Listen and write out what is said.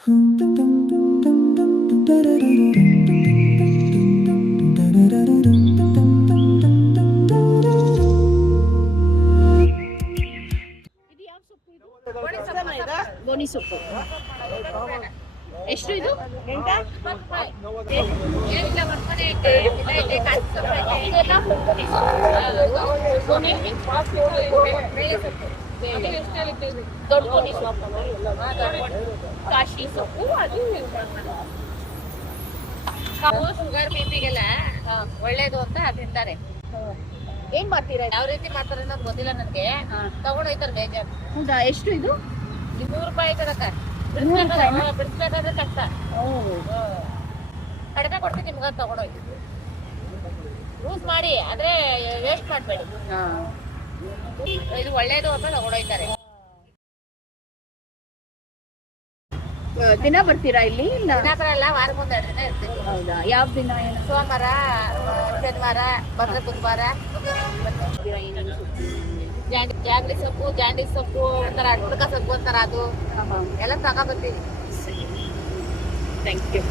ಇದು ಯಾವ ಸೊಪ್ಪು ಇದು? ಗೋಣಿ ಸೊಪ್ಪು. ಎಷ್ಟು ಇದು? ಇದೆಲ್ಲ ದೊಡ್ಡ ಗೋಣಿ ಸೊಪ್ಪು, ಕಾಶಿ ಸೊಪ್ಪು. ಅದು ಶುಗರ್ ಬಿಪಿಗೆಲ್ಲ ಒಳ್ಳೇದು ಅಂತ ತಿಂತಾರೆ. ಏನ್ ಮಾಡ್ತೀರಾ? ಯಾವ ರೀತಿ ಮಾಡ್ತಾರೆ ಅನ್ನೋದು ಗೊತ್ತಿಲ್ಲ ನನಗೆ. ತಗೊಂಡೋಯ್ತಾರೆ ಬೇಜಾರು. ಹೌದಾ? ಎಷ್ಟು ಇದು? ₹100 ಕಡಕ ಬಿಡಿಸ್ಬೇಕಾದ್ರೆ ಕಷ್ಟ. ಕಡಿಮೆ ಕೊಡ್ತೀನಿ ನಿಮ್ಗೆ ತಗೊಂಡೋಯ್ತು. ಯೂಸ್ ಮಾಡಿ ಆದ್ರೆ ವೇಸ್ಟ್ ಮಾಡ್ಬೇಡಿ. ಇದು ಒಳ್ಳೇದು ಅಂತ ತಗೊಂಡೋಯ್ತಾರೆ. ದಿನ ಬರ್ತೀರಾ ಇಲ್ಲಿ? ದಿನಕರೆಲ್ಲ ವಾರಕ್ಕೊಂದು 2 ದಿನ ಇರ್ತೀವಿ. ಹೌದಾ? ಯಾವ ದಿನ? ಏನು ಸೋಮವಾರ, ಶನಿವಾರ, ಬಂದ್ರೆ ಬುಧವಾರ. ಜಾಂಡಿ ಸೊಪ್ಪು, ಜಾಂಡಿಸ್ ಸೊಪ್ಪು ಒಂಥರ, ಹುಡ್ಕ ಸೊಪ್ಪು ಒಂಥರ, ಅದು ಎಲ್ಲ ತಗೊಬರ್ತೀವಿ. Thank you.